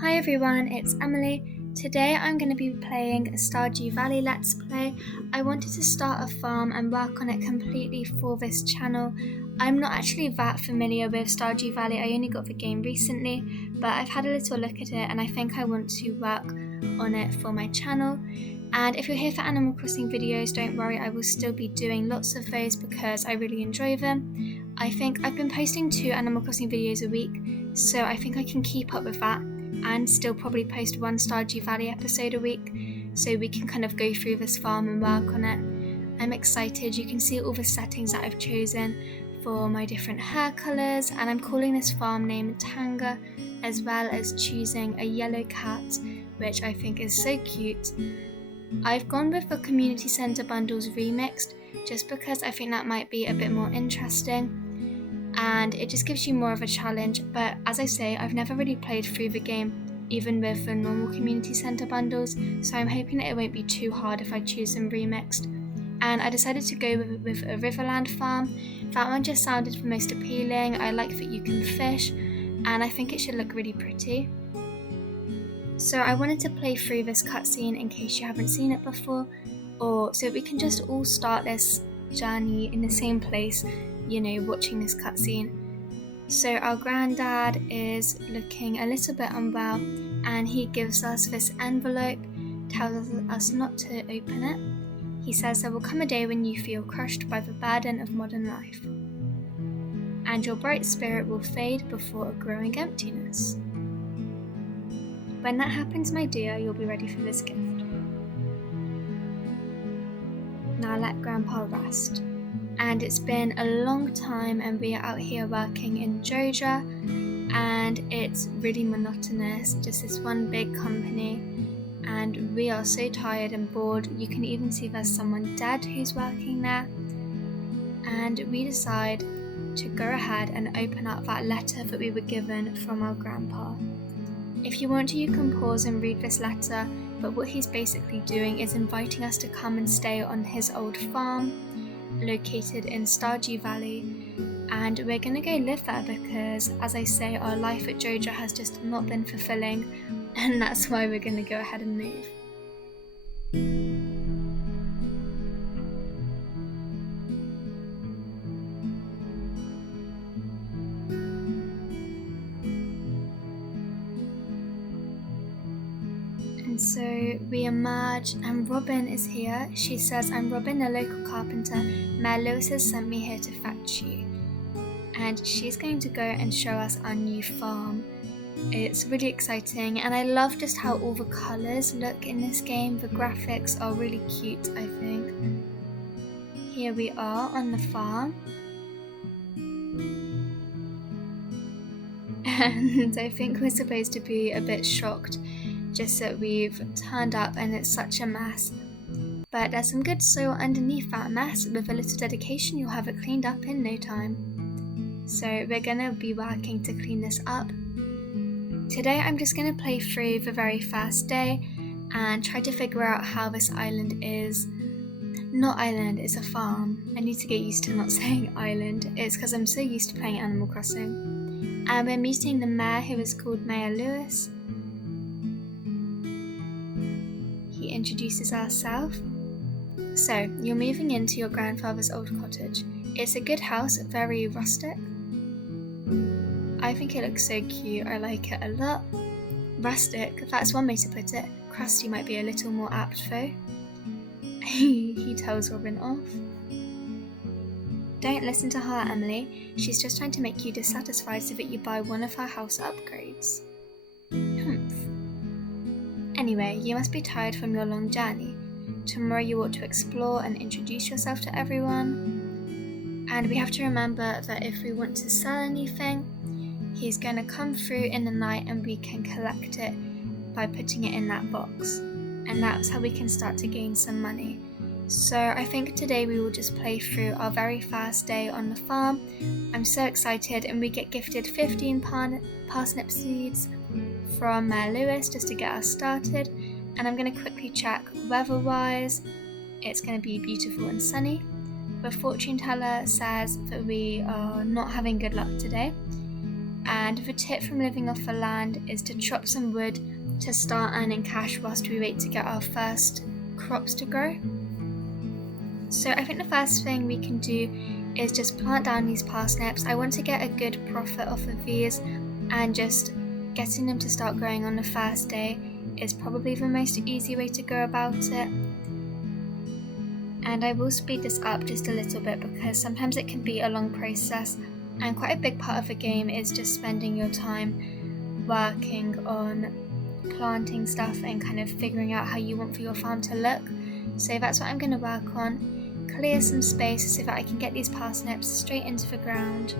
Hi everyone, it's Emily. Today I'm going to be playing a Stardew Valley Let's Play. I wanted to start a farm and work on it completely for this channel. I'm not actually that familiar with Stardew Valley, I only got the game recently, but I've had a little look at it and I think I want to work on it for my channel. And if you're here for Animal Crossing videos, don't worry, I will still be doing lots of those because I really enjoy them. I think I've been posting 2 Animal Crossing videos a week, so I think I can keep up with that and still probably post 1 Stardew Valley episode a week, so we can kind of go through this farm and work on it. I'm excited. You can see all the settings that I've chosen for my different hair colours, and I'm calling this farm name Tanga, as well as choosing a yellow cat, which I think is so cute. I've gone with the community centre bundles remixed, just because I think that might be a bit more interesting. And it just gives you more of a challenge, but as I say, I've never really played through the game even with the normal community centre bundles, so I'm hoping that it won't be too hard if I choose them remixed. And I decided to go with a Riverland farm. That one just sounded the most appealing. I like that you can fish, and I think it should look really pretty. So I wanted to play through this cutscene in case you haven't seen it before, or so we can just all start this journey in the same place, watching this cutscene. So our granddad is looking a little bit unwell, and he gives us this envelope, tells us not to open it. He says there will come a day when you feel crushed by the burden of modern life, and your bright spirit will fade before a growing emptiness. When that happens, my dear, you'll be ready for this gift. Now let Grandpa rest. And it's been a long time, and we are out here working in Georgia, and it's really monotonous, just this one big company, and we are so tired and bored. You can even see there's someone dead who's working there, and we decide to go ahead and open up that letter that we were given from our grandpa. If you want to, you can pause and read this letter, but what he's basically doing is inviting us to come and stay on his old farm located in Stardew Valley, and we're gonna go live there because, as I say, our life at Joja has just not been fulfilling, and that's why we're gonna go ahead and move. And so we emerge, and Robin is here. She says, "I'm Robin, a local carpenter. Mayor Lewis has sent me here to fetch you." And she's going to go and show us our new farm. It's really exciting, and I love just how all the colours look in this game. The graphics are really cute, I think. Here we are on the farm. And I think we're supposed to be a bit shocked just that we've turned up and it's such a mess. But there's some good soil underneath that mess. With a little dedication, you'll have it cleaned up in no time. So we're gonna be working to clean this up. Today I'm just gonna play through the very first day and try to figure out how this island is. Not island, it's a farm. I need to get used to not saying island. It's because I'm so used to playing Animal Crossing. And we're meeting the mayor, who is called Mayor Lewis. He introduces ourselves. So, you're moving into your grandfather's old cottage. It's a good house, very rustic. I think it looks so cute, I like it a lot. Rustic, that's one way to put it. Crusty might be a little more apt though. He tells Robin off. Don't listen to her, Emily. She's just trying to make you dissatisfied so that you buy one of her house upgrades. Humph. Anyway, you must be tired from your long journey. Tomorrow you ought to explore and introduce yourself to everyone. And we have to remember that if we want to sell anything, he's going to come through in the night and we can collect it by putting it in that box. And that's how we can start to gain some money. So I think today we will just play through our very first day on the farm. I'm so excited, and we get gifted 15 Parsnip Seeds from Mayor Lewis just to get us started. And I'm going to quickly check weather-wise. It's going to be beautiful and sunny. The fortune teller says that we are not having good luck today, And the tip from living off the land is to chop some wood to start earning cash whilst we wait to get our first crops to grow. So I think the first thing we can do is just plant down these parsnips. I want to get a good profit off of these, and just getting them to start growing on the first day is probably the most easy way to go about it. And I will speed this up just a little bit because sometimes it can be a long process, and quite a big part of the game is just spending your time working on planting stuff and kind of figuring out how you want for your farm to look. So that's what I'm going to work on. Clear some space so that I can get these parsnips straight into the ground.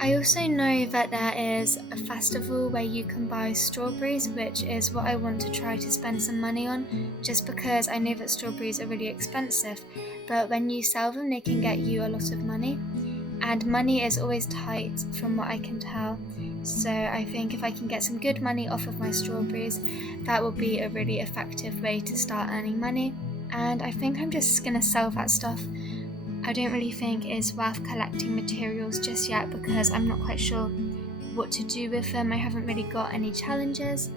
I also know that there is a festival where you can buy strawberries, which is what I want to try to spend some money on, just because I know that strawberries are really expensive, but when you sell them they can get you a lot of money, and money is always tight from what I can tell. So I think if I can get some good money off of my strawberries, that will be a really effective way to start earning money. And I think I'm just gonna sell that stuff. I don't really think it's worth collecting materials just yet because I'm not quite sure what to do with them. I haven't really got any challenges.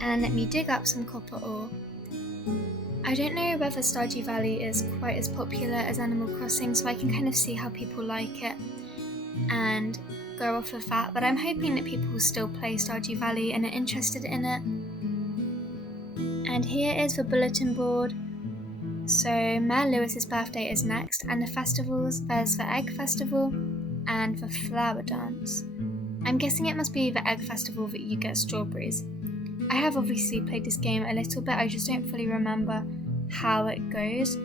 And let me dig up some copper ore. I don't know whether Stardew Valley is quite as popular as Animal Crossing, so I can kind of see how people like it and go off of that, but I'm hoping that people will still play Stardew Valley and are interested in it. And here is the bulletin board. So Mayor Lewis's birthday is next, and the festivals, there's the Egg Festival and the Flower Dance. I'm guessing it must be the Egg Festival that you get strawberries. I have obviously played this game a little bit, I just don't fully remember how it goes.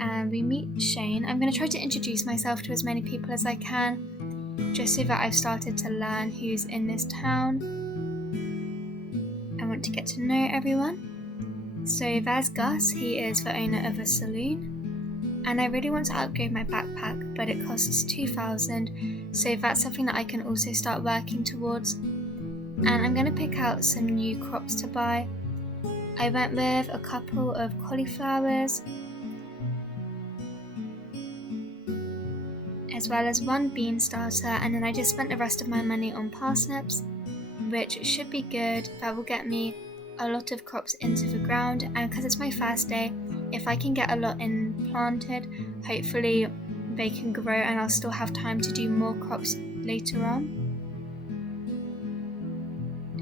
And we meet Shane. I'm going to try to introduce myself to as many people as I can, just so that I've started to learn who's in this town. I want to get to know everyone. So there's Gus, he is the owner of a saloon. And I really want to upgrade my backpack, but it costs 2,000, so that's something that I can also start working towards. And I'm going to pick out some new crops to buy. I went with a couple of cauliflowers, as well as one bean starter, and then I just spent the rest of my money on parsnips, which should be good. That will get me a lot of crops into the ground, and because it's my first day, if I can get a lot in planted, hopefully they can grow and I'll still have time to do more crops later on.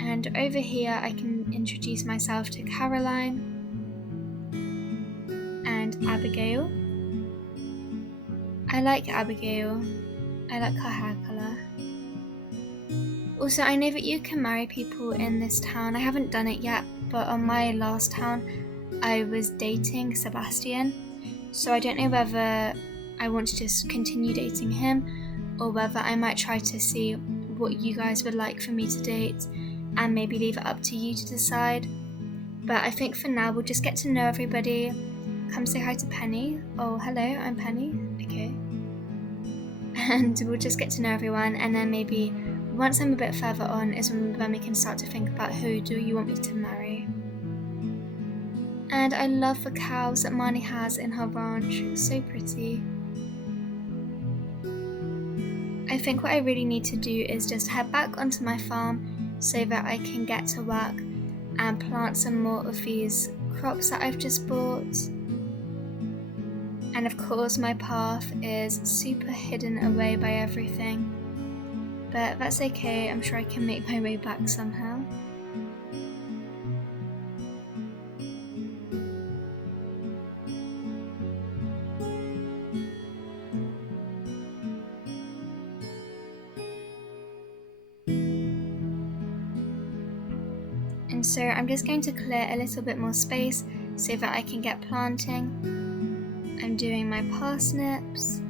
And over here I can introduce myself to Caroline and Abigail. I like Abigail. I like her hair colour. Also, I know that you can marry people in this town. I haven't done it yet, but on my last town I was dating Sebastian, so I don't know whether I want to just continue dating him or whether I might try to see what you guys would like for me to date and maybe leave it up to you to decide. But I think for now we'll just get to know everybody. Come say hi to Penny. Oh, hello, I'm Penny. Okay. And we'll just get to know everyone, and then maybe once I'm a bit further on is when we can start to think about who do you want me to marry. And I love the cows that Marnie has in her ranch, so pretty. I think what I really need to do is just head back onto my farm so that I can get to work and plant some more of these crops that I've just bought. And of course my path is super hidden away by everything, but that's okay, I'm sure I can make my way back somehow. And so I'm just going to clear a little bit more space so that I can get planting. I'm doing my parsnips.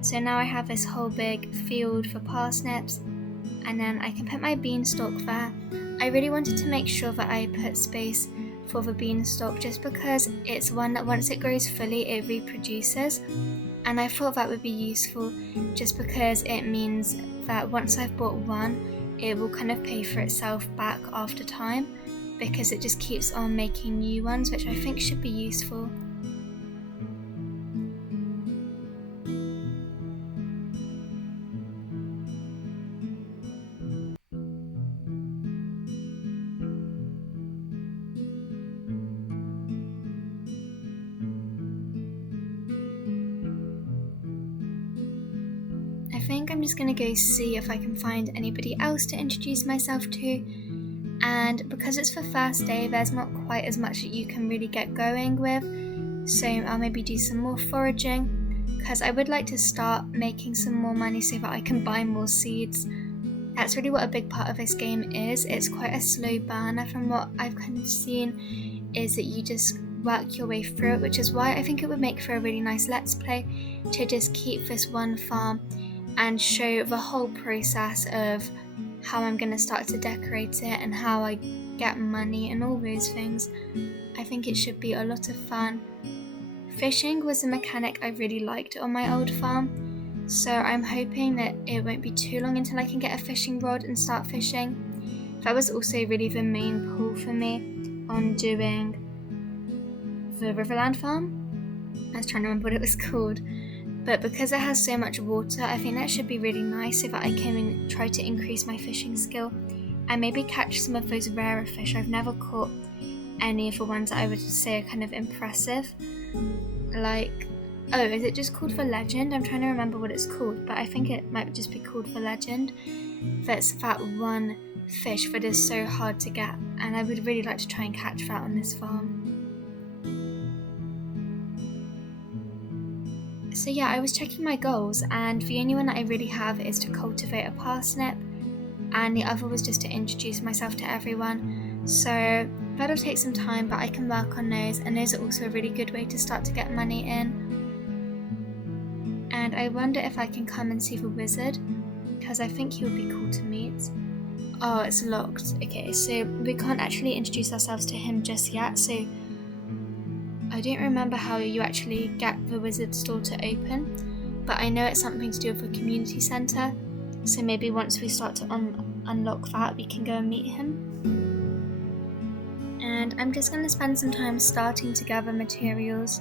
So now I have this whole big field for parsnips, and then I can put my beanstalk there. I really wanted to make sure that I put space for the beanstalk just because it's one that once it grows fully it reproduces, and I thought that would be useful just because it means that once I've bought one it will kind of pay for itself back after time, because it just keeps on making new ones, which I think should be useful. think I'm just going to go see if I can find anybody else to introduce myself to. And because it's the first day, there's not quite as much that you can really get going with. So I'll maybe do some more foraging, because I would like to start making some more money so that I can buy more seeds. That's really what a big part of this game is. It's quite a slow burner from what I've kind of seen, is that you just work your way through it, which is why I think it would make for a really nice let's play to just keep this one farm and show the whole process of how I'm going to start to decorate it and how I get money and all those things. I think it should be a lot of fun. Fishing was a mechanic I really liked on my old farm, so I'm hoping that it won't be too long until I can get a fishing rod and start fishing. That was also really the main pull for me on doing the Riverland farm. I was trying to remember what it was called, but because it has so much water, I think that should be really nice if I can try to increase my fishing skill and maybe catch some of those rarer fish. I've never caught any of the ones that I would say are kind of impressive. Like, oh, is it just called for legend? I'm trying to remember what it's called, but I think it might just be called for legend. That's that one fish that is so hard to get, and I would really like to try and catch that on this farm. So yeah, I was checking my goals, and the only one that I really have is to cultivate a parsnip, and the other was just to introduce myself to everyone. So that'll take some time, but I can work on those, and those are also a really good way to start to get money in. And I wonder if I can come and see the wizard, because I think he would be cool to meet. Oh, it's locked. Okay, so we can't actually introduce ourselves to him just yet, so I don't remember how you actually get the wizard store to open, but I know it's something to do with the community centre, so maybe once we start to unlock that, we can go and meet him. And I'm just going to spend some time starting to gather materials,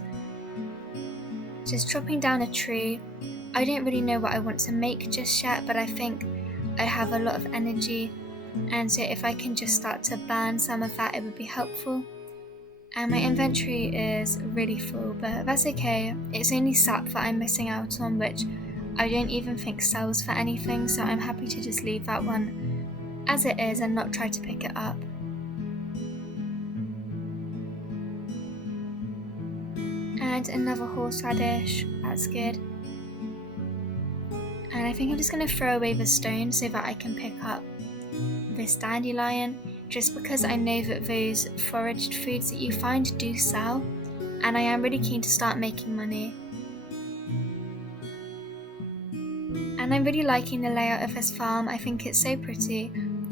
just chopping down a tree. I don't really know what I want to make just yet, but I think I have a lot of energy, and so if I can just start to burn some of that, it would be helpful. And my inventory is really full, but that's okay. It's only sap that I'm missing out on, which I don't even think sells for anything, so I'm happy to just leave that one as it is and not try to pick it up. And another horseradish, that's good. And I think I'm just going to throw away the stone so that I can pick up this dandelion, just because I know that those foraged foods that you find do sell, and I am really keen to start making money. And I'm really liking the layout of this farm. I think it's so pretty.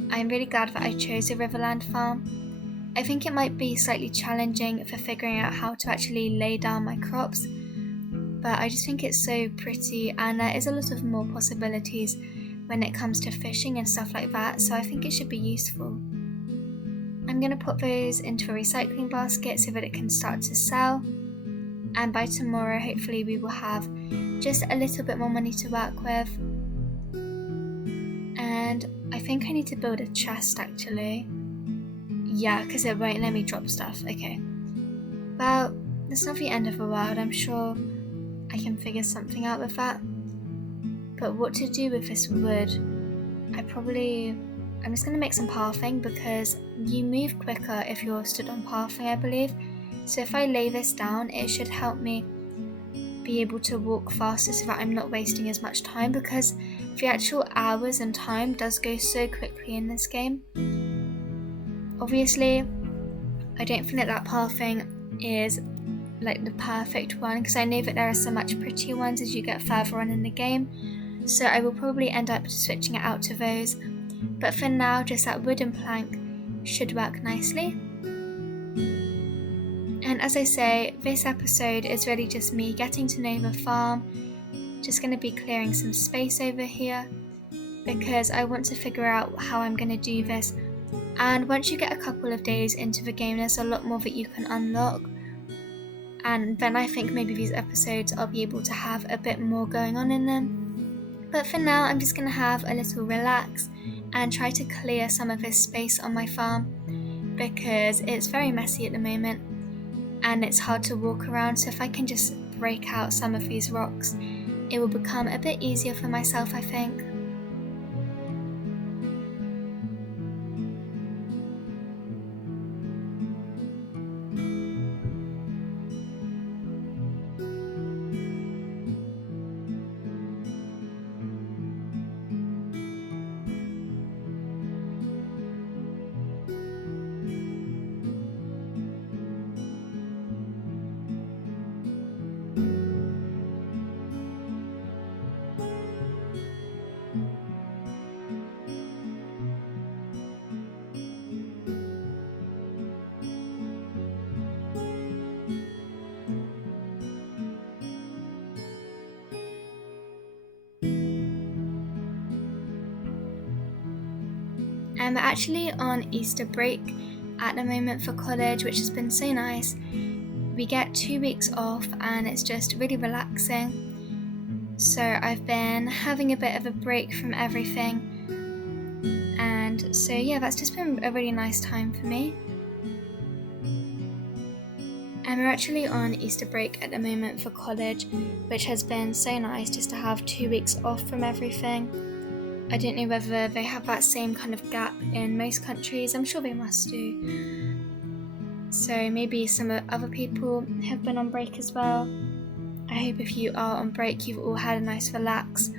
I'm really glad that I chose a Riverland farm. I think it might be slightly challenging for figuring out how to actually lay down my crops, but I just think it's so pretty, and there is a lot of more possibilities when it comes to fishing and stuff like that, so I think it should be useful. I'm going to put those into a recycling basket so that it can start to sell, and by tomorrow hopefully we will have just a little bit more money to work with. And I think I need to build a chest actually. Yeah, because it won't let me drop stuff. Okay. Well, that's not the end of the world. I'm sure I can figure something out with that. But what to do with this wood? I'm just going to make some pathing, because you move quicker if you're stood on pathing, I believe. So if I lay this down, it should help me be able to walk faster so that I'm not wasting as much time, because the actual hours and time does go so quickly in this game. Obviously, I don't think that pathing is like the perfect one, because I know that there are so much prettier ones as you get further on in the game, so I will probably end up switching it out to those. But for now, just that wooden plank should work nicely. And as I say, this episode is really just me getting to know the farm. Just going to be clearing some space over here, because I want to figure out how I'm going to do this. And once you get a couple of days into the game, there's a lot more that you can unlock. And then I think maybe these episodes I'll be able to have a bit more going on in them. But for now, I'm just going to have a little relax and try to clear some of this space on my farm, because it's very messy at the moment and it's hard to walk around. So if I can just break out some of these rocks, it will become a bit easier for myself, I think. We're actually on Easter break at the moment for college, which has been so nice. We get 2 weeks off and it's just really relaxing. So I've been having a bit of a break from everything. And so yeah, that's just been a really nice time for me. And we're actually on Easter break at the moment for college, which has been so nice just to have 2 weeks off from everything. I don't know whether they have that same kind of gap in most countries. I'm sure they must do. So maybe some other people have been on break as well. I hope if you are on break, you've all had a nice relax.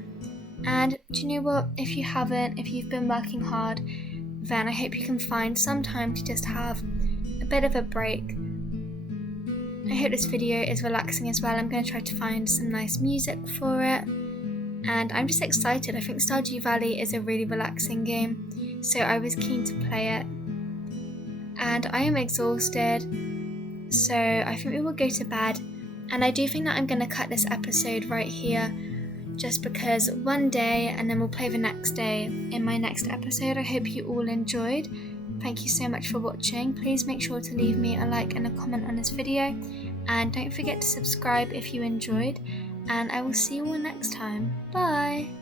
And do you know what? If you haven't, if you've been working hard, then I hope you can find some time to just have a bit of a break. I hope this video is relaxing as well. I'm going to try to find some nice music for it. And I'm just excited. I think Stardew Valley is a really relaxing game, so I was keen to play it. And I am exhausted, so I think we will go to bed. And I do think that I'm going to cut this episode right here, just because one day and then we'll play the next day in my next episode. I hope you all enjoyed. Thank you so much for watching. Please make sure to leave me a like and a comment on this video, and don't forget to subscribe if you enjoyed. And I will see you all next time. Bye!